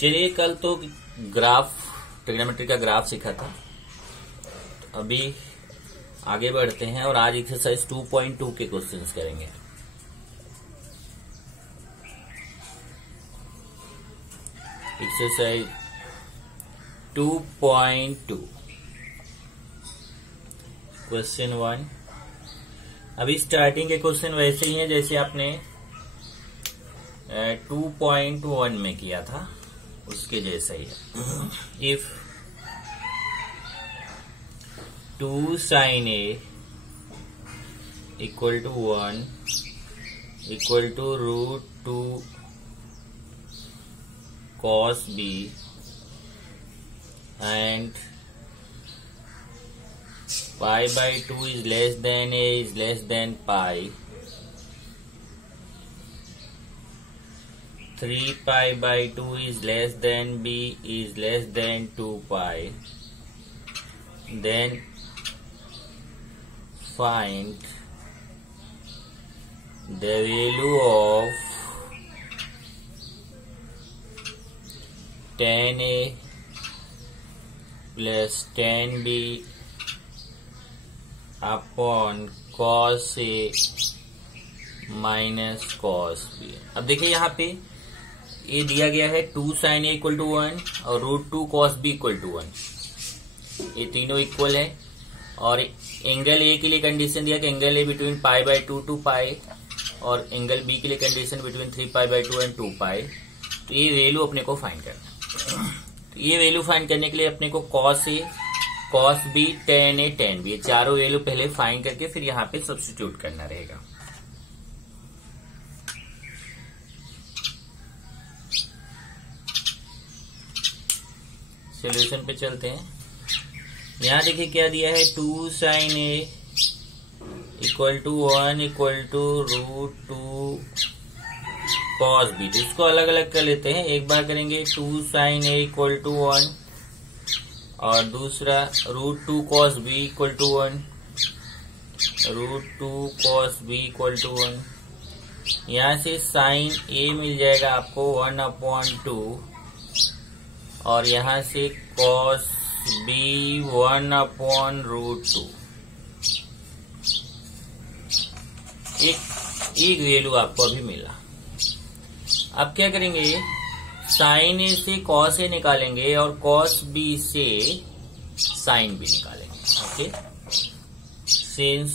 चलिए, कल तो ग्राफ, ट्रिग्नोमेट्री का ग्राफ सीखा था। तो अभी आगे बढ़ते हैं और आज एक्सरसाइज 2.2 के क्वेश्चंस करेंगे। Exercise 2.2 question 1। अभी स्टार्टिंग के क्वेश्चन वैसे ही हैं जैसे आपने 2.1 में किया था, उसके जैसा ही है। If 2 sin A equal to 1 equal to √2 cos B and pi by 2 is less than A is less than pi, 3 pi by 2 is less than B is less than 2 pi, then find the value of tan A plus tan B upon cos A minus cos B। अब देखिए यहाँ पे ये दिया गया है 2 sin A equal to 1 और √2 cos B equal to 1। ये तीनों इक्वल है और एंगल ए के लिए कंडीशन दिया कि angle A between pi by 2 to pi, और एंगल बी के लिए condition between 3 pi by 2 and 2 pi. तो ये वैल्यू अपने को फाइंड करना है। तो ये वैल्यू फाइंड करने के लिए अपने को cos ए, cos बी, tan ए, tan बी, ये चारों वैल्यू पहले फाइंड करके फिर यहाँ पे सब्स्टिट्यूट करना रहेगा। सोल्यूशन पे चलते हैं। यहाँ देखिए क्या दिया है, 2 sin A equal to 1 equal to √2 cos B। तो इसको अलग अलग कर लेते हैं। एक बार करेंगे 2 sin A इक्वल टू 1 और दूसरा √2 cos B equal to 1, √2 cos B equal to 1। यहाँ से sin A मिल जाएगा आपको 1/2 और यहाँ से cos B 1/√2। एक वैल्यू आपको अभी मिला। अब क्या करेंगे, sin A से cos A निकालेंगे और cos B से sin B निकालेंगे। Okay, since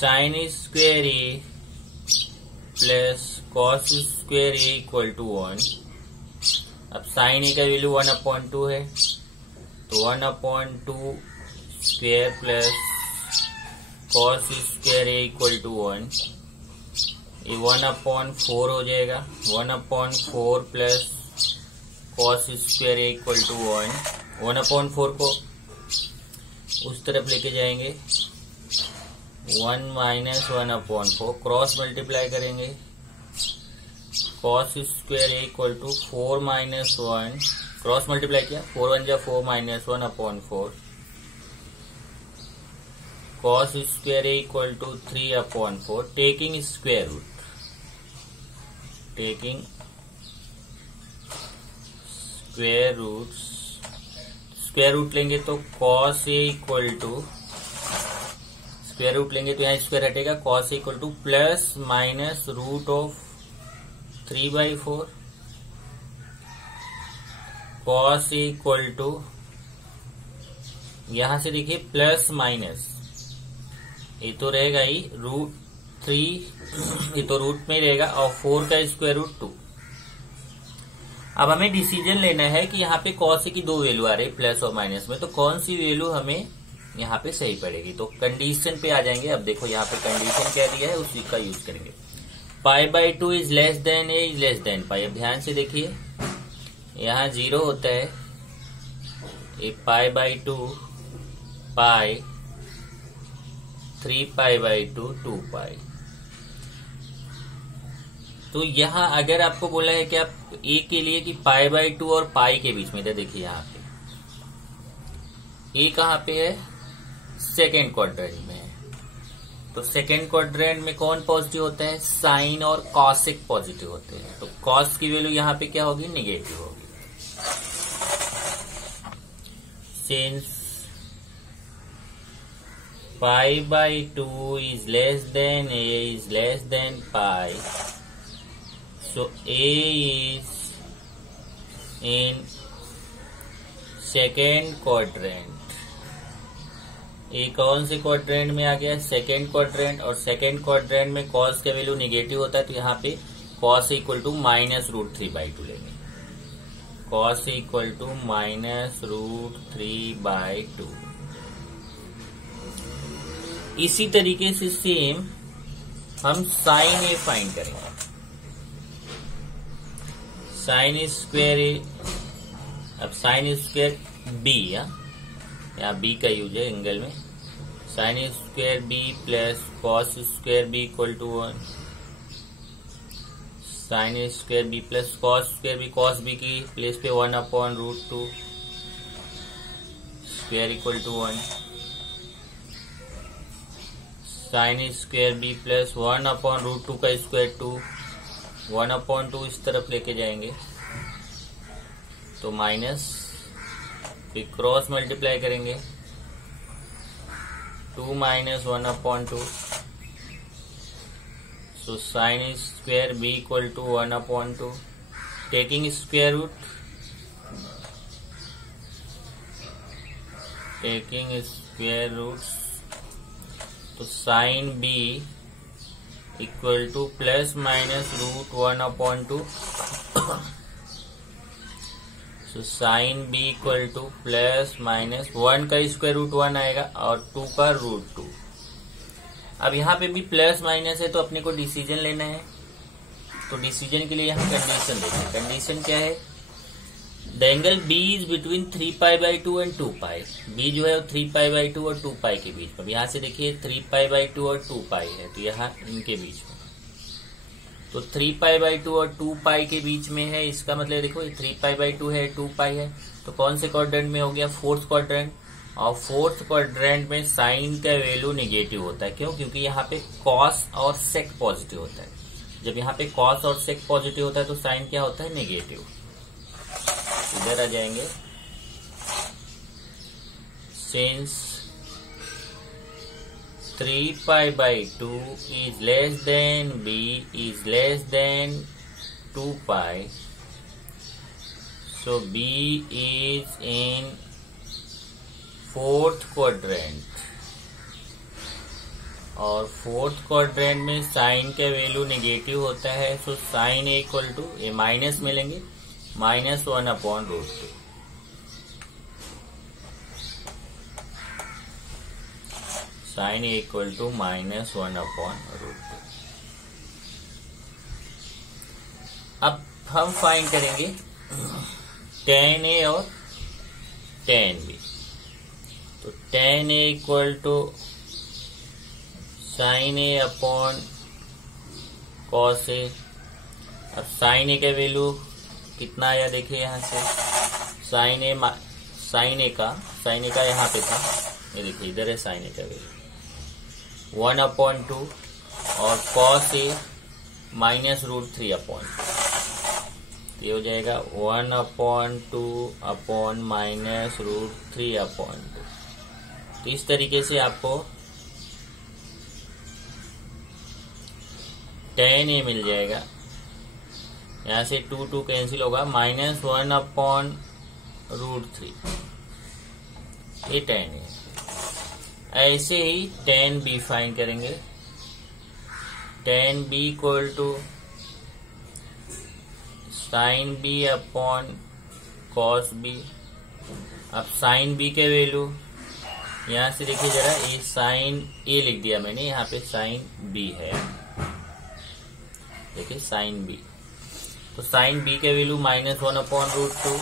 sin square A plus cos square A equal to 1। अब sin A का वैल्यू 1/2 है, तो 1/2 square plus cos square A equal to 1। ये 1/4 हो जाएगा। 1/4 plus cos square A equal to 1। 1/4 को उस तरफ लेके जाएंगे, 1 माइनस 1/4 क्रॉस मल्टीप्लाई करेंगे। cos square A equal to 4 minus 1, cross multiply किया, 4 1 जा 4 minus 1/4, cos square A equal to 3/4, taking square root. Taking square root लेंगे तो cos A equal to, square root लेंगे तो यहाँ स्क्वायर हटेगा, cos A equal to plus minus √3/4, cos A equal to, यहां से देखिए प्लस माइनस, ये तो रहेगा ही √3, ये तो रूट में रहेगा, और 4 का स्क्वायर रूट 2। अब हमें डिसीजन लेना है कि यहाँ पे cos A की दो वैल्यू आ रही है प्लस और माइनस में, तो कौन सी वैल्यू हमें यहाँ पे सही पड़ेगी। तो कंडीशन पे आ जाएंगे। अब देखो यहाँ पे कंडीशन क्या दिया है, उसी का यूज करेंगे। Pi by 2 is less than A is less than pi. अब ध्यान से देखिए, यहाँ 0 होता है, ये पाई by 2 pi, 3 pi by 2 2 pi. तो यहाँ अगर आपको बोला है कि आप A के लिए कि पाई बाई 2 और पाई के बीच में, देखिए यहाँ पे A कहाँ पे है, सेकेंड क्वाड्रेंट में है, तो सेकेंड क्वाड्रेंट में कौन पॉजिटिव होता है? साइन और कॉसिक पॉजिटिव होते हैं। तो कॉस की वैल्यू यहाँ पे क्या होगी? निगेटिव होगी। Since pi by 2 is less than a is less than pi, so a is in second quadrant। ए कौन से क्वाड्रेंट में आ गया? Second quadrant. और सेकेंड क्वाड्रेंट में कॉस का वैल्यू निगेटिव होता है, तो यहाँ पे कॉस इक्वल टू -√3/2 लेंगे। Cos equal to -√3/2। इसी तरीके से सेम हम साइन ए फाइंड करेंगे। साइन स्क्वायर ए, अब साइन स्क्वायर बी, यहाँ बी का यूज है एंगल में। Sine square B plus cos square B equal to 1। Sine square B plus cos square B, cos B की place पे 1/√2 square equal to 1। Sine square B plus 1/√2 का square 2, 1/2 इस तरफ लेके जाएंगे तो माइनस, फिर क्रॉस मल्टीप्लाई करेंगे 2 - 1/2। So sine square B equal to 1/2। Taking square root, तो sine B equal to plus minus √1/2। तो sine B equal to plus minus 1 का स्क्वायर रूट 1 आएगा और 2 का √2। अब यहाँ पे भी प्लस माइनस है, तो अपने को डिसीजन लेना है। तो डिसीजन के लिए यहाँ कंडीशन देते हैं। कंडीशन क्या है? The angle B is between 3π/2 and 2π। B जो है वो 3π/2 और 2π के बीच में। यहाँ से देखिए 3π/2 और 2π है, तो यहाँ इनके बीच में, तो 3π/2 और 2π के बीच में है। इसका मतलब देखो 3π/2 है, 2π है, तो कौन से क्वाड्रेंट में हो गया? Fourth quadrant. और फोर्थ क्वाड्रेंट में साइन का वैल्यू निगेटिव होता है। क्यों? क्योंकि यहाँ पे कॉस और सेक पॉजिटिव होता है। जब यहाँ पे कॉस और सेक पॉजिटिव होता है तो साइन क्या होता है? नेगेटिव। इधर आ जाएंगे। Since 3π/2 is less than b is less than 2π, so b is in fourth quadrant. और फोर्थ क्वाड्रेंट में साइन का वैल्यू नेगेटिव होता है, so sine A equal to, ये माइनस में लेंगे, -1/√2। Sine A equal to -1/√2। अब हम फाइंड करेंगे tan ए और tan बी। तो tan A equal to sine A upon cos A. अब साइन ए का वैल्यू कितना आया देखिए यहाँ से, साइन ए का यहाँ पे था, ये देखिए इधर है साइन ए का वैल्यू 1/2 और कॉस ए -√3/2। ये हो जाएगा 1/2 अपॉन -√3/2। तो इस तरीके से आपको tan ए मिल जाएगा। यहाँ से 2 कैंसिल होगा, -1/√3, ये tan ए। ऐसे ही tan बी फाइंड करेंगे। tan B equal to sine B upon cos B. अब साइन बी के वैल्यू यहाँ से देखिए जरा, ये साइन ए लिख दिया मैंने, यहाँ पे साइन बी है, देखिए साइन बी। तो साइन बी के वैल्यू -1/√2,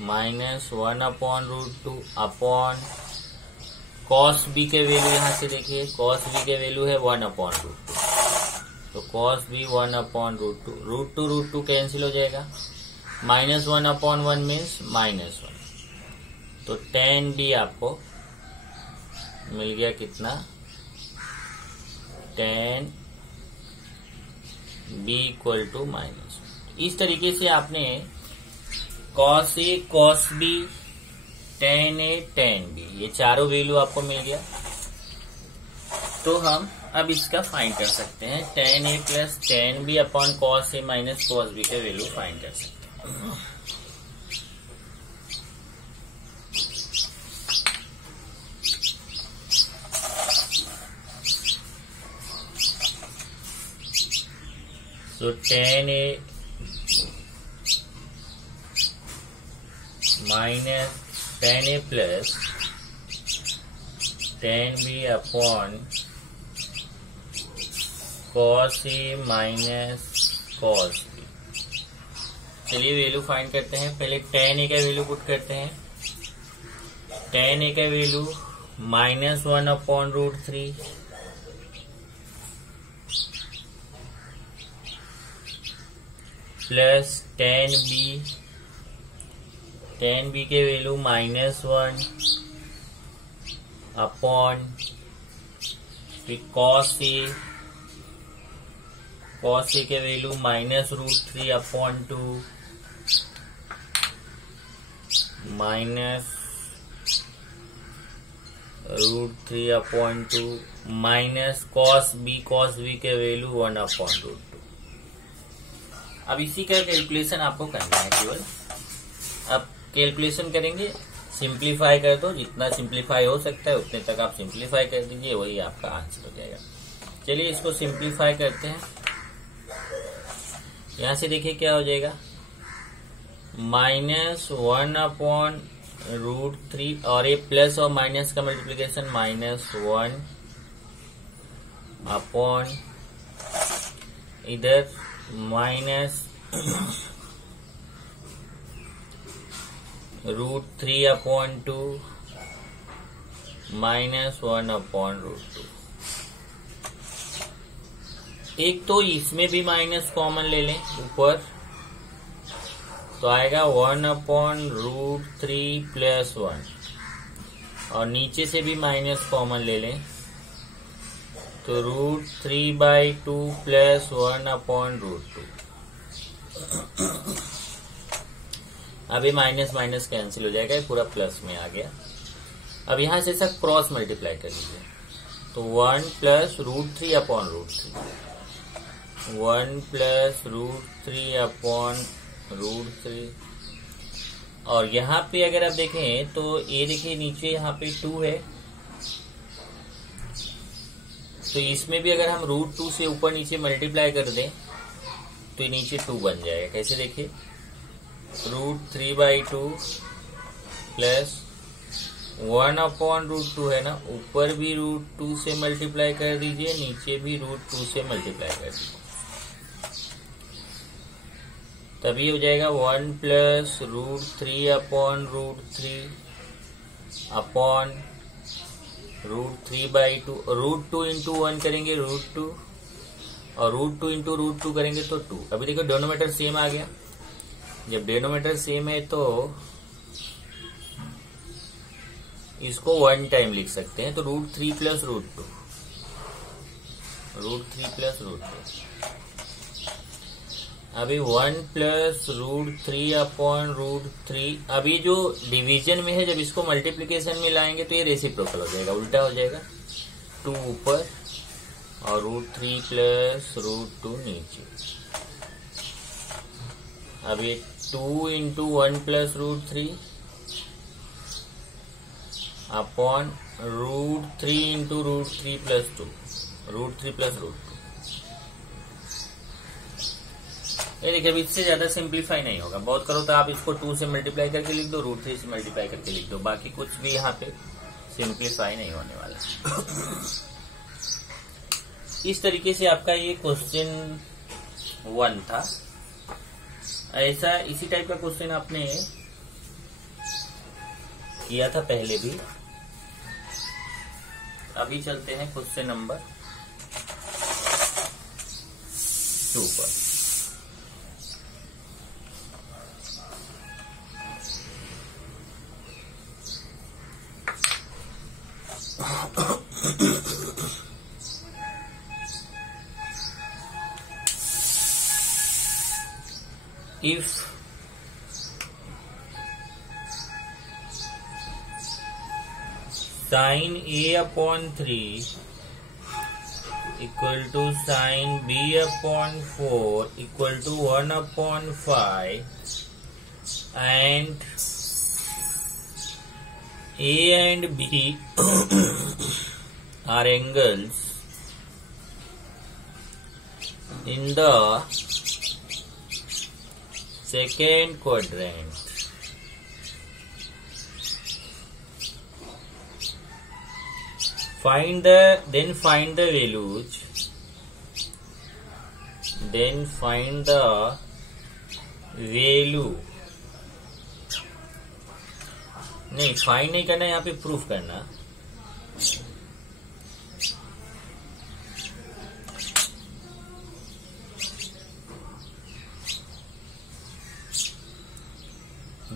-1/√2 अपॉन कॉस बी के वैल्यू, यहाँ से देखिए कॉस बी के वैल्यू है 1/√2, तो कॉस बी 1/√2, √2 कैंसिल हो जाएगा, -1/1 मीन्स -1। तो tan बी आपको मिल गया कितना? tan b equal to minus. इस तरीके से आपने cos a cos b tan a tan b ये चारों वैल्यू आपको मिल गया। तो हम अब इसका फाइंड कर सकते हैं, tan a plus tan b upon cos a minus cos b का वैल्यू फाइंड कर सकते हैं। तो tan a minus tan a plus tan b upon cos a minus cos b। चलिए वैल्यू फाइंड करते हैं। पहले tan a का वैल्यू पुट करते हैं। tan a का value -1 upon √3 plus tan b के वैल्यू -1 अपॉन cos a के value -√3 upon 2 -√3 upon 2 minus cos b के वैल्यू 1 अपॉन √2। अब इसी का कैलकुलेशन आपको करना है केवल। अब कैलकुलेशन करेंगे, सिंप्लीफाई कर दो, जितना सिंप्लीफाई हो सकता है उतने तक आप सिंप्लीफाई कर दीजिए, वही आपका आंसर हो जाएगा। चलिए इसको सिंप्लीफाई करते हैं। यहां से देखिए क्या हो जाएगा, -1 अपॉन √3 और ये प्लस और माइनस का मल्टीप्लीकेशन -1 अपॉन इधर माइनस √3 अपॉन 2 -1 अपॉन √2। एक तो इसमें भी माइनस कॉमन ले लें ऊपर, तो आएगा 1 अपॉन √3 प्लस 1 और नीचे से भी माइनस कॉमन ले लें तो √3/2 प्लस 1 अपॉन √2। अब ये माइनस माइनस कैंसिल हो जाएगा, ये पूरा प्लस में आ गया। अब यहां से सब क्रॉस मल्टीप्लाई कर लीजिए, तो 1 प्लस √3 अपॉन √3, 1 प्लस √3 अपॉन √3। और यहाँ पे अगर आप देखें तो ये देखिए नीचे यहाँ पे 2 है, तो इसमें भी अगर हम √2 से ऊपर नीचे मल्टीप्लाई कर दें तो ये नीचे 2 बन जाएगा। कैसे देखिए, √3/2 प्लस 1 अपॉन √2 है ना, ऊपर भी √2 से मल्टीप्लाई कर दीजिए, नीचे भी √2 से मल्टीप्लाई कर दीजिए, तभी हो जाएगा 1 प्लस √3 अपॉन √3 अपॉन √3/2। √2 इंटू 1 करेंगे √2 और √2 इंटू √2 करेंगे तो 2। अभी देखो डिनोमिनेटर सेम आ गया। जब डिनोमिनेटर सेम है तो इसको 1 टाइम लिख सकते हैं, तो √3 प्लस √2, √3 प्लस √2। अभी 1 प्लस √3 अपॉन √3। अभी जो डिवीजन में है जब इसको मल्टीप्लिकेशन में लाएंगे तो ये रेसिप्रोकल हो जाएगा, उल्टा हो जाएगा, 2 ऊपर और √3 प्लस √2 नीचे। अब ये 2 into 1 plus √3 upon √3 into √3 plus 2, √3 plus √2। ये देखिए, अभी इससे ज्यादा सिंप्लीफाई नहीं होगा। बहुत करो तो आप इसको 2 से मल्टीप्लाई करके लिख दो, √3 से मल्टीप्लाई करके लिख दो, बाकी कुछ भी यहाँ पे सिंप्लीफाई नहीं होने वाला। इस तरीके से आपका ये क्वेश्चन 1 था। ऐसा इसी टाइप का क्वेश्चन आपने किया था पहले भी। अभी चलते हैं क्वेश्चन नंबर 2 पर। if sin A upon 3 equal to sin B upon 4 equal to 1 upon 5 and A and B are angles in the second quadrant. Find the values. Then find the value. नहीं find नहीं करना, यहाँ पे proof करना.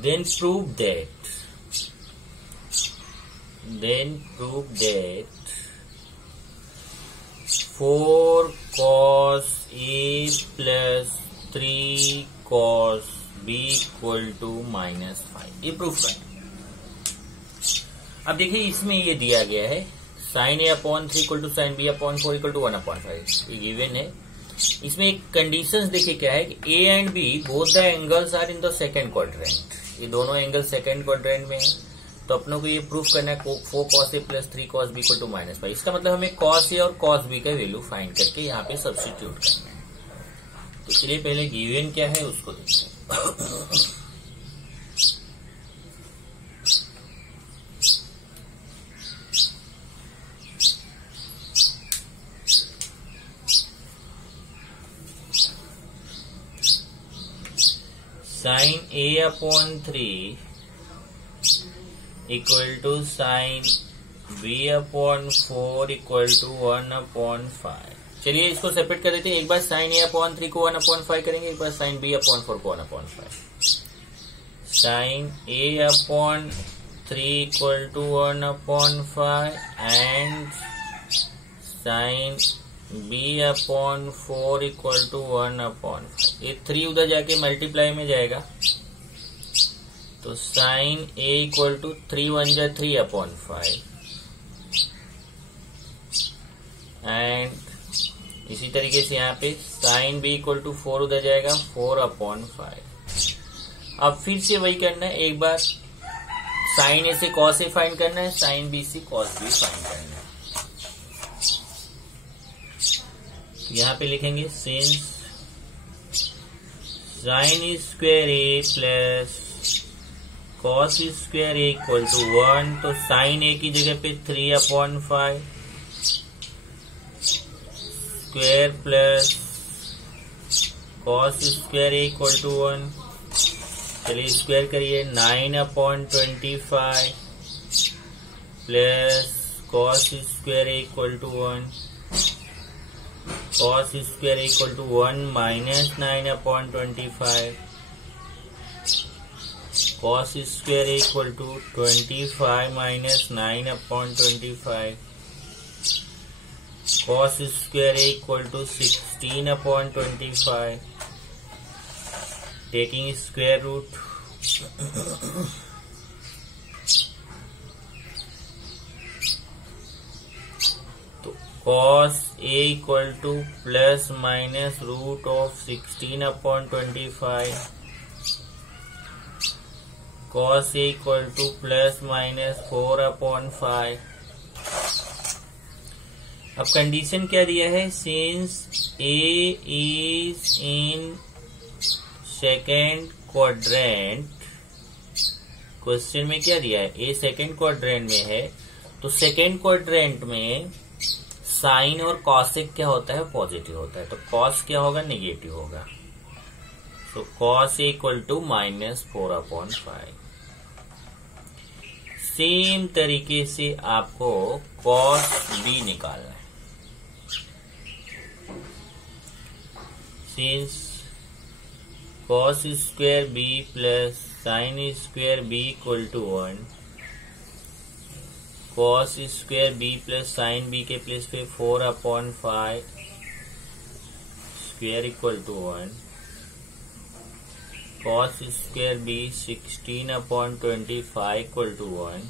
Then prove that 4 cos A plus 3 cos B equal to -5. ये proof करना. अब देखिए इसमें ये दिया गया है sin A upon 3 equal to sin B upon 4 equal to 1/5. ये गिवन है. इसमें एक कंडीशंस देखिए क्या है कि A and B both the angles are in the second quadrant. ये दोनों एंगल सेकंड क्वाड्रेंट में है. तो अपनों को ये प्रूफ करना है 4 cos A plus 3 cos B equal to -5. इसका मतलब हमें cos A और cos B का वैल्यू फाइंड करके यहाँ पे सब्स्टिट्यूट करना है. तो चलिए पहले गिवन क्या है उसको देखते हैं. sin A upon 3 equal to sin B upon 4 equal to 1/5. चलिए इसको सेपरेट कर देते हैं. एक बार sin A upon 3 को 1/5 करेंगे, एक बार sin B upon 4 को 1/5. sin A upon 3 equal to 1/5 and sin B upon 4 equal to 1/5. ये 3 उधर जाके मल्टीप्लाई में जाएगा तो sin A equal to 3 1 जा 3/5 एंड इसी तरीके से यहाँ पे sin B equal to 4 उधर जाएगा 4/5. अब फिर से वही करना है. एक बार sin A से cos A फाइंड करना है, sin B से cos B फाइंड करना है. यहाँ पे लिखेंगे since sin square A plus cos square A equal to 1. तो sin A की जगह पे 3/5 square plus cos square A equal to 1. चलिए स्क्वायर करिए 9/25 plus cos square A equal to 1. cos square equal to 1 minus 9/25. cos square equal to 25 minus 9/25. cos square equal to 16/25. Taking square root cos A equal to plus minus root of 16/25. cos A equal to plus minus 4/5. अब condition क्या दिया है? Since A is in second quadrant. Question में क्या दिया है? A second quadrant में है तो सेकेंड क्वाड्रेंट में साइन और कॉसेक क्या होता है? पॉजिटिव होता है. तो कॉस क्या होगा? नेगेटिव होगा. तो कॉस इक्वल टू -4/5. सेम तरीके से आपको कॉस बी निकालना है. Since cos square B plus sine square B equal to 1, cos square B plus sine B के प्लेस पे 4/5 square equal to 1. cos square b 16/25 equal to 1.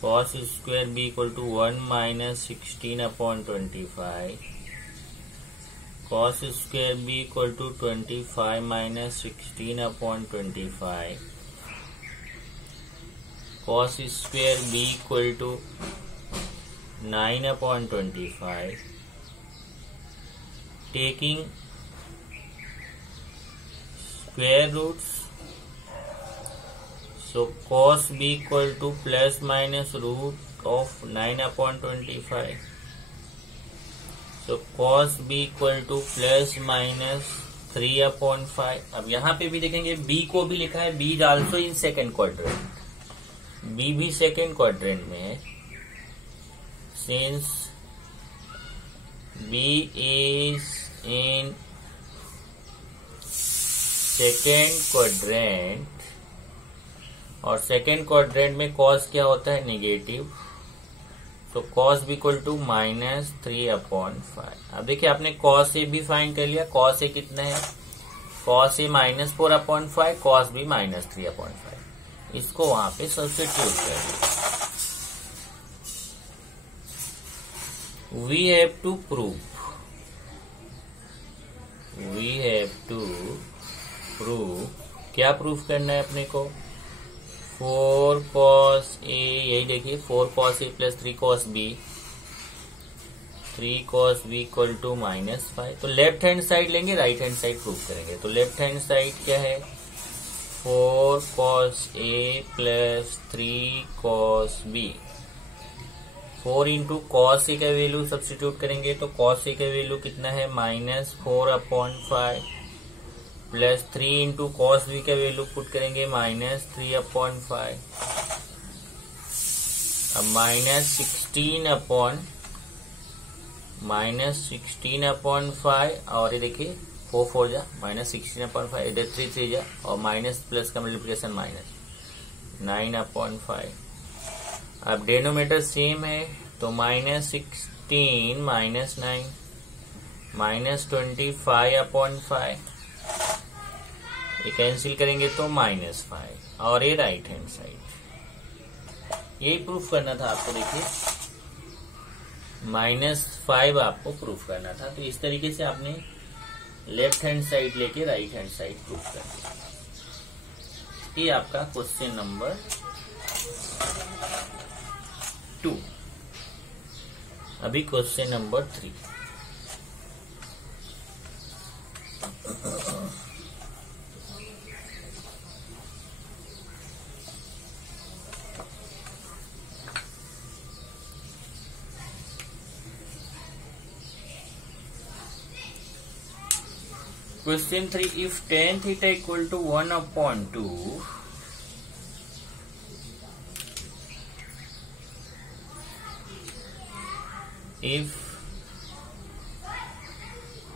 Cos square b equal to 1 minus 16/25. Cos square b equal to 25 minus 16/25. Cos square b equal to 9/25. Taking square roots, so cos b equal to plus minus root of 9/25. So cos b equal to plus minus 3/5. अब यहाँ पे भी देखेंगे b को भी लिखा है, b is also in second quadrant, b भी सेकेंड क्वाड्रेंट में है. Since b is in second quadrant, और सेकेंड क्वाड्रेंट में कॉस क्या होता है, नेगेटिव. तो कॉस भी इक्वल टू माइनस 3/5. अब देखिए आपने कॉस ए भी फाइंड कर लिया. कॉस ए कितना है, cos A minus 4/5, cos B minus 3/5. इसको वहां पे सब्स्टिट्यूट कर दिया. वी हैव टू प्रूव क्या प्रूफ करना है अपने को, 4 cos a, यही देखिए 4 cos a plus 3 cos b, 3 cos b equal to -5. तो लेफ्ट हैंड साइड लेंगे, राइट हैंड साइड प्रूफ करेंगे. तो लेफ्ट हैंड साइड क्या है, 4 cos a plus 3 cos b. 4 into cos a का वैल्यू सब्स्टिट्यूट करेंगे तो cos a का वैल्यू कितना है, -4/5, प्लस 3 इंटू cos b का वैल्यू पुट करेंगे -3/5. अब -16/5, और ये देखिए 4 4 जा -16/5, इधर 3 3 जा, और माइनस प्लस का मल्टीप्लिकेशन -9/5. अब डेनोमीटर सेम है तो -16 -9 -25/5, ये कैंसिल करेंगे तो -5, और ये राइट हैंड साइड. यही प्रूफ करना था आपको. देखिए -5 आपको प्रूफ करना था. तो इस तरीके से आपने लेफ्ट हैंड साइड लेके राइट हैंड साइड प्रूफ कर दिया. ये आपका क्वेश्चन नंबर 2. अभी question number 3. Question 3. If tan theta equal to 1/2, if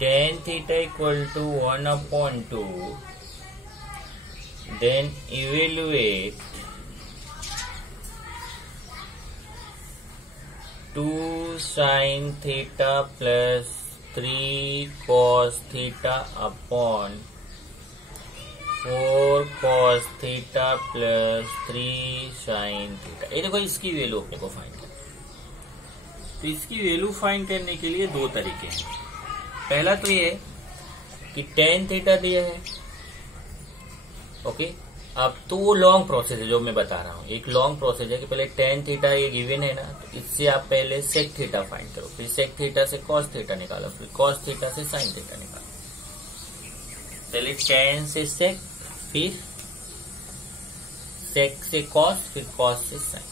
tan theta equal to 1/2, then evaluate 2 sin theta plus 3 cos theta upon 4 cos theta plus 3 sin theta. ये देखो इसकी value अपने को फाइंड करनी है. तो इसकी वैल्यू फाइंड करने के लिए 2 तरीके हैं. पहला तो ये कि tan थीटा दिया है, ओके. अब तो वो लॉन्ग प्रोसेस है जो मैं बता रहा हूँ. एक लॉन्ग प्रोसेस है कि पहले tan थीटा ये गिवन है ना, तो इससे आप पहले sec थीटा फाइंड करो, फिर sec थीटा से cos थीटा निकालो, फिर cos थीटा से sin थीटा निकालो. पहले tan से sec, फिर sec से cos, फिर cos से sin,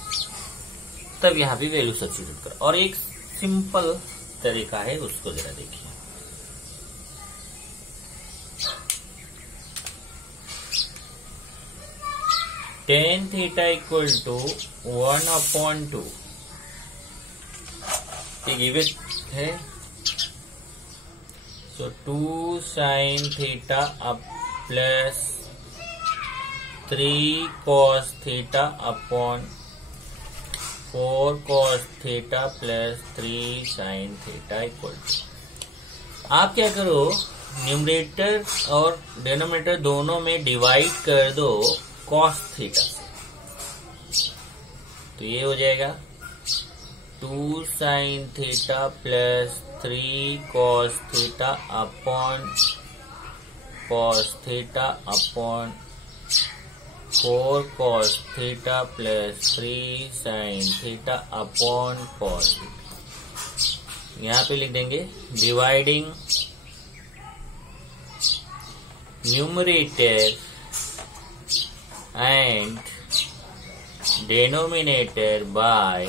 तब यहाँ भी वैल्यू सब्स्टिट्यूट करो. और एक सिंपल तरीका है, उसको जरा देखिए. tan theta equal to 1/2, ये गिवन है. So 2 sin theta up plus 3 cos theta upon 4 cos theta plus 3 sin theta equal to. आप क्या करो, न्यूमरेटर और डिनोमिनेटर दोनों में डिवाइड कर दो कॉस थीटा से, तो ये हो जाएगा 2 sine theta plus 3 cos theta upon cos theta upon 4 cos theta plus 3 sine theta upon cos theta. यहाँ पे लिख देंगे dividing numerator and denominator by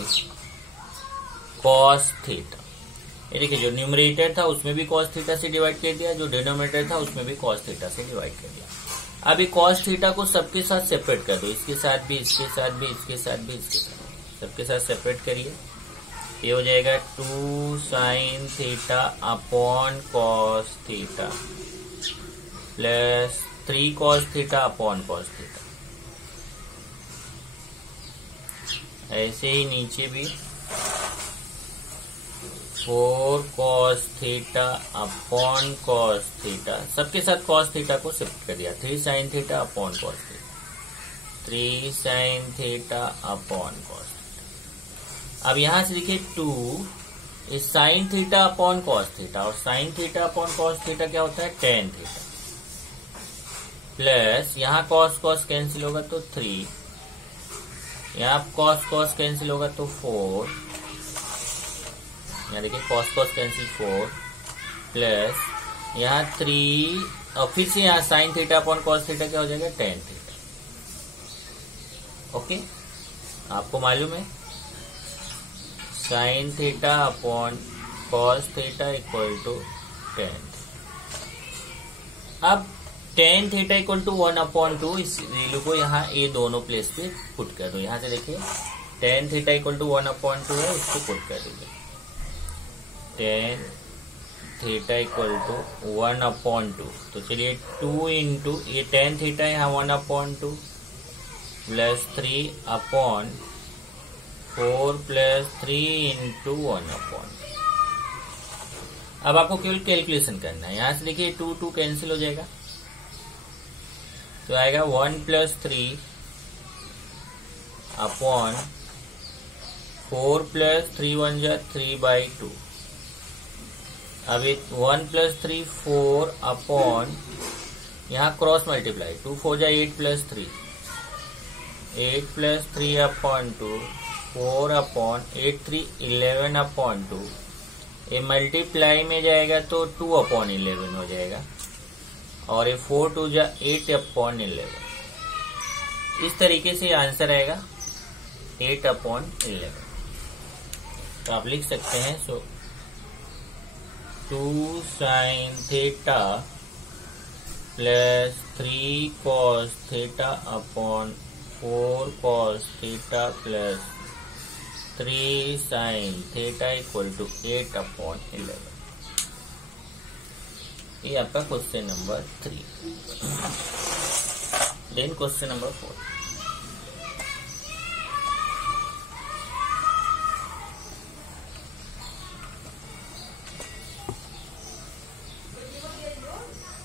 cos theta. ये देखिए, जो न्यूमरेटर था उसमें भी कॉस थीटा से डिवाइड कर दिया, जो डिनोमिनेटर था उसमें भी कॉस थीटा से डिवाइड कर दिया। अभी कॉस थीटा को सबके साथ सेपरेट कर दो, इसके साथ भी, इसके साथ भी, इसके साथ भी, इसके साथ, सबके साथ सेपरेट करिए। ये हो जाएगा 2 sine theta upon cos theta plus 3 cos theta upon cos theta. ऐसे ही नीचे भी 4 cos theta upon cos theta, सबके साथ कॉस थीटा को शिफ्ट कर दिया। 3 sine theta upon cos theta, 3 sine theta upon cos. अब यहां से देखिए 2 इस sine theta upon cos theta, और sine theta upon cos theta क्या होता है, टेन थीटा, प्लस यहाँ कॉस कॉस कैंसिल होगा तो 3, यहाँ कॉस कॉस कैंसिल होगा तो 4, यहाँ देखिए कॉस कॉस कैंसिल 4, प्लस यहाँ 3, और फिर से यहाँ sine theta upon cos theta क्या हो जाएगा, टेन थीटा। ओके, आपको मालूम है sine theta upon cos theta equal to 10। अब टेन थीटा इक्वल टू 1/2, इस वैल्यू को यहाँ ये दोनों प्लेस पे पुट कर दो। यहाँ से देखिए टेन थीटा इक्वल टू 1/2 है, इसको पुट कर दीजिए। टेन थीटा इक्वल टू 1/2, तो चलिए 2 इंटू ये टेन थीटा यहाँ 1/2 प्लस 3 अपॉन 4 प्लस 3 इंटू 1/2। अब आपको केवल कैलकुलेशन करना है। यहां से देखिए 2 2 कैंसिल हो जाएगा, तो आएगा 1 प्लस 3 अपॉन 4 प्लस 3 1 जा 3/2। अब 1 प्लस 3 4 अपॉन यहाँ क्रॉस मल्टीप्लाई, 2 4 जा 8 प्लस 3, 8 प्लस 3 अपॉन 2, 4 अपॉन 8 3 11/2। ये मल्टीप्लाई में जाएगा तो 2/11 हो जाएगा, और ये 4 2 जा 8/11। इस तरीके से आंसर आएगा 8/11। तो आप लिख सकते हैं, so 2 sine theta plus 3 cos theta upon 4 cos theta plus 3 sine theta equal to 8/11। ये आपका question number 3। Then question number 4।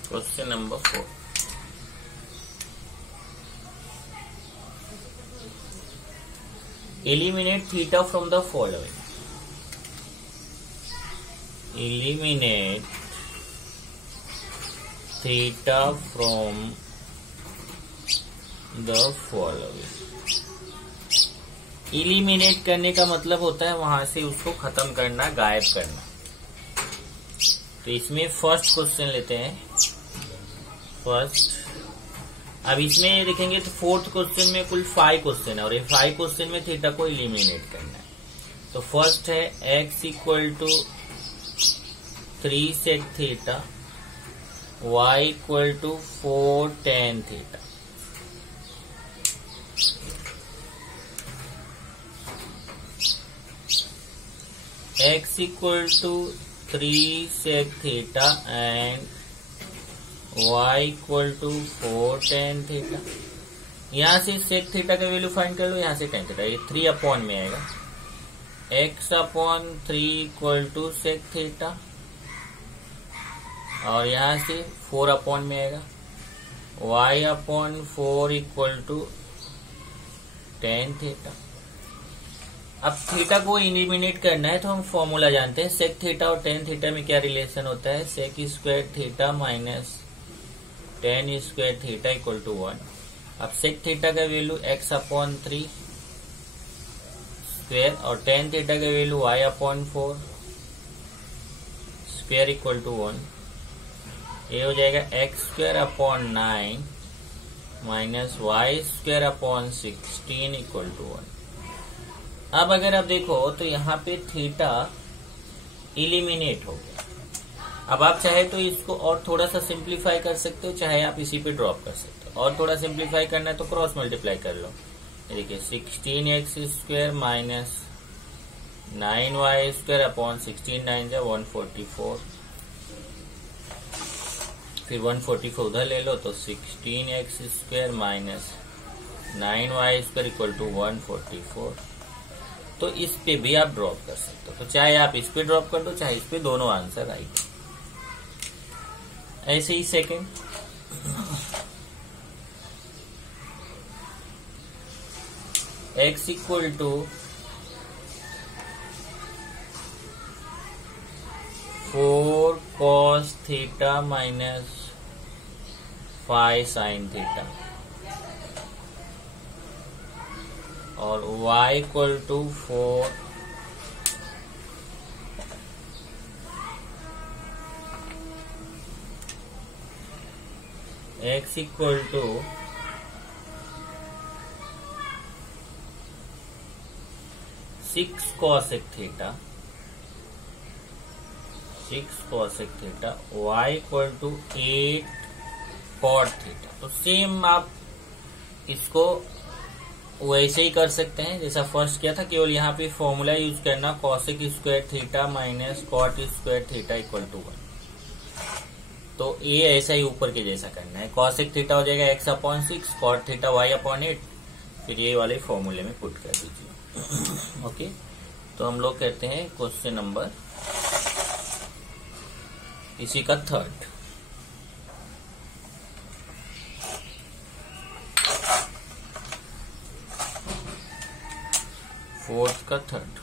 Question number 4। Eliminate theta from the following. Eliminate theta from the following. Eliminate करने का मतलब होता है वहां से उसको खत्म करना, गायब करना। तो इसमें फर्स्ट क्वेश्चन लेते हैं। फर्स्ट, अब इसमें देखेंगे तो फोर्थ क्वेश्चन में कुल 5 क्वेश्चन है, और ये 5 क्वेश्चन में थीटा को एलिमिनेट करना है। तो फर्स्ट है x equal to 3 sec theta, y equal to 4 tan theta. x equal to 3 sec theta and y equal to 4 tan theta. यहां से सेक थीटा का वैल्यू फाइंड कर लो, यहां से tan थीटा, ये 3 अपॉन में आएगा। x/3 equal to sec theta और यहाँ से 4 अपॉन में आएगा y/4 equal to tan theta. अब थीटा को एलिमिनेट करना है तो हम फॉर्मूला जानते हैं सेक थीटा और tan थीटा में क्या रिलेशन होता है, sec square theta minus tan square theta equal to 1। अब सेक थीटा का वैल्यू x/3 स्क्वायर और tan थीटा का value y/4 square equal to 1। ये हो जाएगा x²/9 minus y²/16 equal to 1। अब अगर आप देखो तो यहाँ पे थीटा इलिमिनेट हो गया। अब आप चाहे तो इसको और थोड़ा सा सिंप्लीफाई कर सकते हो, चाहे आप इसी पे ड्रॉप कर सकते हो। और थोड़ा सिंप्लीफाई करना है तो क्रॉस मल्टीप्लाई कर लो। देखिए 16x² माइनस 9y²/16 9 जा 144, फिर 144 उधर ले लो तो 16x² minus 9y² equal to 144। तो इस पे भी आप ड्रॉप कर सकते हो। तो चाहे आप इस पे ड्रॉप कर दो, चाहे इस पे, दोनों आंसर राइट। ऐसे ही second, x equal to 4 cos theta minus 5 sin theta और y equal to 4 x equal to 6 cosec theta, 6 cosec theta, y equal to 8 cot theta. तो सेम आप इसको वैसे ही कर सकते हैं जैसा फर्स्ट किया था, केवल यहाँ पे फॉर्मूला यूज करना cosec square theta minus cot square theta equal to 1। तो ये ऐसा ही ऊपर के जैसा करना है। cosec थीटा हो जाएगा x/6, cot थीटा y/8, फिर ये वाले फॉर्मूले में पुट कर दीजिए। ओके, तो हम लोग कहते हैं क्वेश्चन नंबर इसी का थर्ड। फोर्थ का third,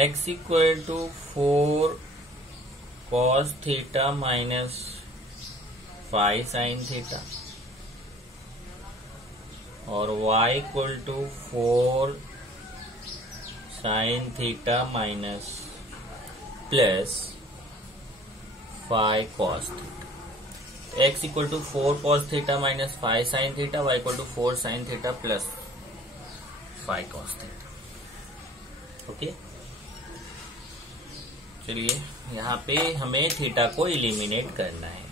x equal to 4 cos theta minus 5 sin theta और y equal to 4 sin theta minus plus 5 cos theta. x equal to 4 cos theta minus 5 sin theta, y equal to 4 sin theta plus 5 cos theta. Okay, चलिए यहाँ पे हमें theta को eliminate करना है।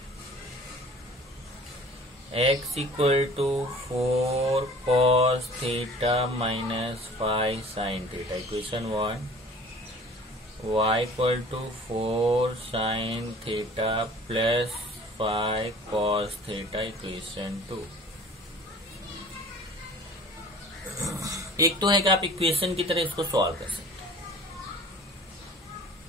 x equal to 4 cos theta minus 5 sin theta equation 1, y equal to 4 sin theta plus 5 cos theta equation 2। एक तो है कि आप इक्वेशन की तरह इसको सॉल्व कर सकते हैं,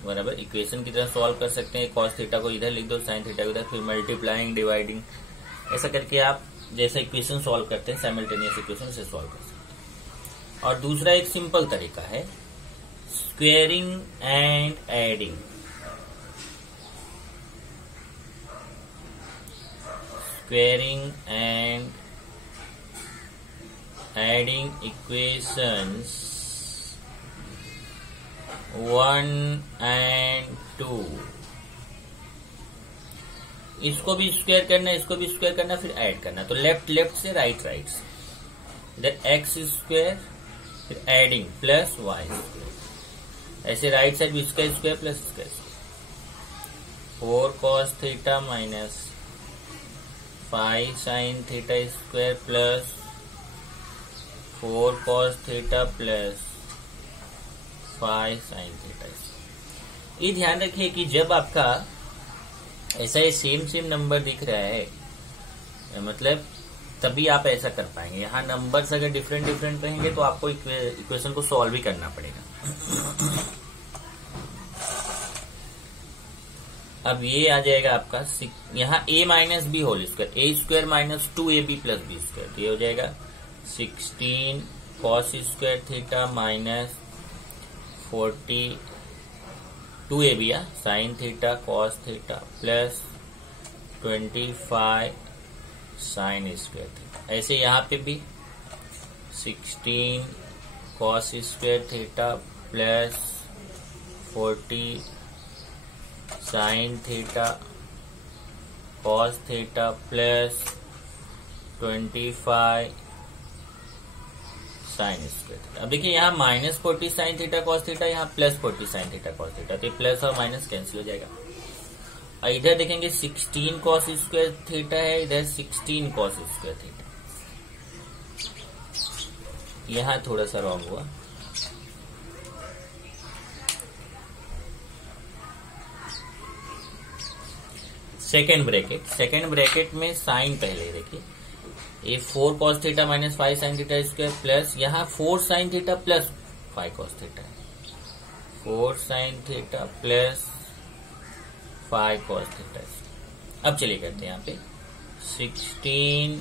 बराबर, इक्वेशन की तरह सॉल्व कर सकते हैं। cos थीटा को इधर लिख दो, sin थीटा को इधर, फिर मल्टीप्लाइंग डिवाइडिंग, ऐसा करके आप जैसा इक्वेशन सॉल्व करते हैं साइमल्टेनियस इक्वेशन से सॉल्व कर सकते हैं। और दूसरा एक सिंपल तरीका है squaring and adding. Squaring and adding equations 1 and 2। इसको भी स्क्वायर करना, इसको भी स्क्वायर करना, फिर ऐड करना। तो लेफ्ट लेफ्ट से, राइट राइट से, इधर एक्स स्क्वायर फिर एडिंग प्लस वाई स्क्वायर, ऐसे राइट साइड भी इसका स्क्वायर प्लस इसका square. 4 cos theta minus 5 sin theta square plus 4 cos theta plus 5 sin theta. ये ध्यान रखिए कि जब आपका ऐसा ही सेम नंबर दिख रहा है, मतलब तभी आप ऐसा कर पाएंगे। यहाँ नंबर्स अगर डिफरेंट रहेंगे तो आपको इक्वेशन को सॉल्व भी करना पड़ेगा। अब ये आ जाएगा आपका यहाँ a minus b whole square, a square minus 2ab plus b square, तो ये हो जाएगा 16 cos square theta minus 42ab या sine theta cos theta plus 25 sine square theta. ऐसे यहाँ पे भी 16 cos square theta plus 40 sine theta cos theta plus 25 sine square. अब देखिए यहाँ minus 40 sine theta cos theta, यहाँ plus 40 sine theta cos theta, तो प्लस और माइनस कैंसिल हो जाएगा। और इधर देखेंगे 16 कॉस स्क्वायर थीटा है, इधर 16 कॉस स्क्वायर थीटा, यहाँ थोड़ा सा रॉन्ग हुआ। सेकेंड ब्रैकेट में साइन पहले देखिए, ये 4 cos theta minus 5 sine theta square plus यहाँ 4 sign theta plus 5 cos theta है, 4 sign theta plus 5 cos theta. अब चलिए करते हैं यहाँ पे 16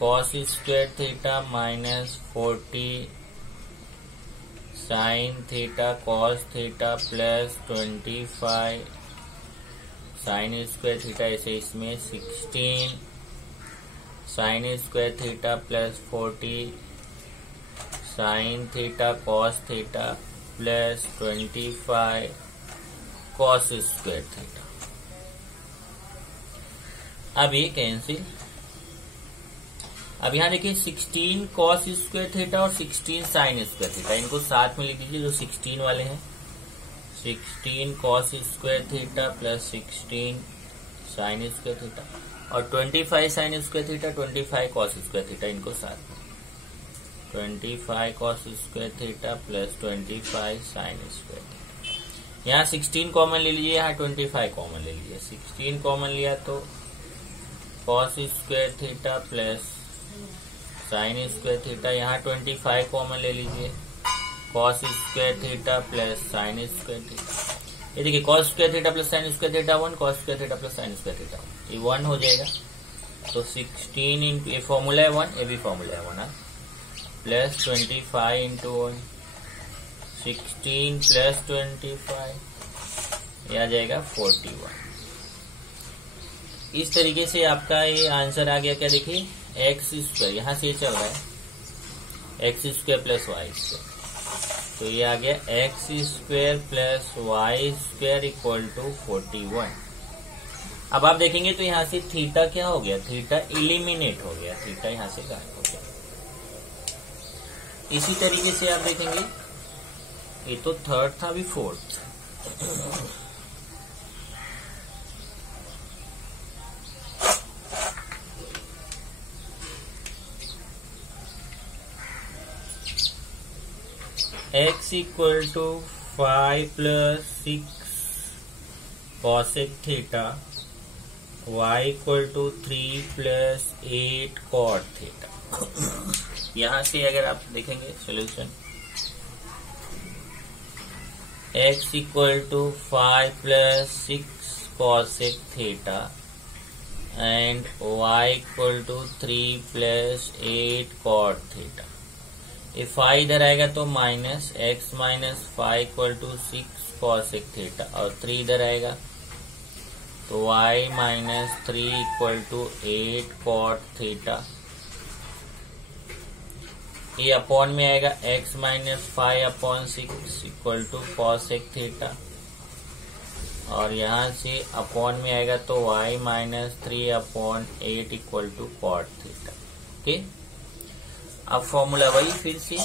cos square theta minus 40 sine theta cos theta plus 25 sine square theta. ऐसे इसमें 16 sign square theta plus 40 sine theta cos theta plus 25 cos square theta. अब ये कैंसिल। अब यहाँ देखिए 16 कॉस स्क्वायर थीटा और 16 साइन स्क्वायर थीटा, इनको साथ में लिख दीजिए जो 16 वाले हैं। 16 cos square theta plus 16 sign square theta और 25 sine square theta 25 cos square theta, इनको साथ में 25 cos square theta plus 25 sine square theta. यहाँ 16 कॉमन ले लीजिए, यहाँ 25 कॉमन ले लीजिए। 16 कॉमन लिया तो cos square theta plus sine square theta, यहाँ 25 कॉमन ले लीजिए, cos square theta plus sine square theta. ये देखिए cos square theta plus sine square theta 1, cos square theta plus sine square theta 1, ये 1 हो जाएगा। तो 16 इंटू ये फॉर्मूला है 1, ये भी फॉर्मूला है 1 प्लस 25 इंटू 1, 16 प्लस 25, ये आ जाएगा 41। इस तरीके से आपका ये आंसर आ गया। क्या देखिए एक्स स्क्वायर, यहाँ से चल रहा है x square plus y square, तो ये आ गया x square plus y square equal to 41। अब आप देखेंगे तो यहाँ से थीटा क्या हो गया, थीटा इलिमिनेट हो गया, थीटा यहाँ से गायब हो गया। इसी तरीके से आप देखेंगे, ये तो थर्ड था, अभी fourth. x equal to 5 plus 6 cosec theta, y equal to 3 plus 8 cot theta. यहां से अगर आप देखेंगे solution, x equal to 5 plus 6 cosec theta and y equal to 3 plus 8 cot theta. ये 5 इधर आएगा तो minus x minus 5 equal to 6 cosec theta और 3 इधर आएगा तो y minus 3 equal to 8 cot theta. ये अपॉन में आएगा x minus 5 upon 6 equal to cosec theta और यहाँ से अपॉन में आएगा तो y minus 3 upon 8 equal to cot theta. Okay, अब फॉर्मूला वही फिर से,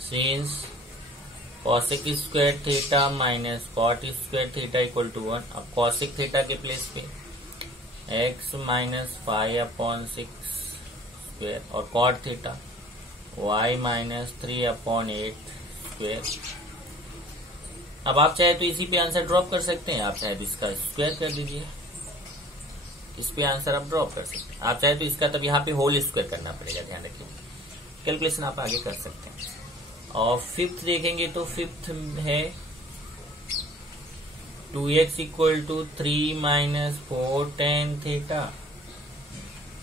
since cosec square theta minus cot square theta equal to 1। अब कॉसेक थीटा के प्लेस पे x माइनस 5 अपॉन 6 स्क्वायर और cot theta y minus 3 upon 8 square. अब आप चाहे तो इसी पे आंसर ड्रॉप कर सकते हैं, आप चाहे तो इसका स्क्वायर कर दीजिए, इस पे आंसर आप ड्रॉप कर सकते हैं। आप चाहे तो इसका तब यहाँ पे होल स्क्वायर करना पड़ेगा, ध्यान रखिए। कैलकुलेशन आप आगे कर सकते हैं। और फिफ्थ देखेंगे तो फिफ्थ है 2x equal to 3 minus 4 tan theta,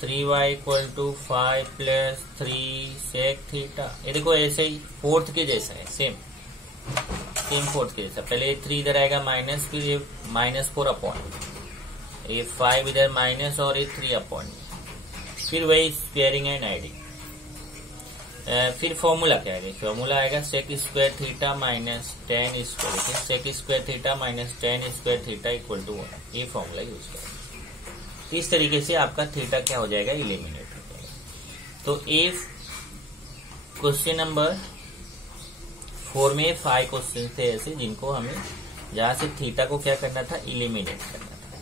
3y equal to 5 plus 3 sec theta. ये देखो ऐसे ही फोर्थ के जैसा है, सेम फोर्थ के जैसा। पहले ये 3 इधर आएगा माइनस, फिर ये -4 अपॉन, ये 5 इधर माइनस और ये 3 अपॉन, फिर वही स्क्वेयरिंग एंड एडिंग। फिर फॉर्मूला क्या है, फॉर्मूला आएगा sec square theta minus tan square, sec square theta minus tan square theta equal to 1। ये फॉर्मूला यूज करेंगे। इस तरीके से आपका थीटा क्या हो जाएगा, इलिमिनेट हो जाएगा। तो ए क्वेश्चन नंबर 4 में 5 क्वेश्चन थे ऐसे, जिनको हमें जहां से थीटा को क्या करना था, इलिमिनेट करना था।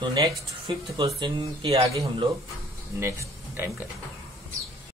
तो नेक्स्ट 5th क्वेश्चन के आगे हम लोग नेक्स्ट टाइम करेंगे।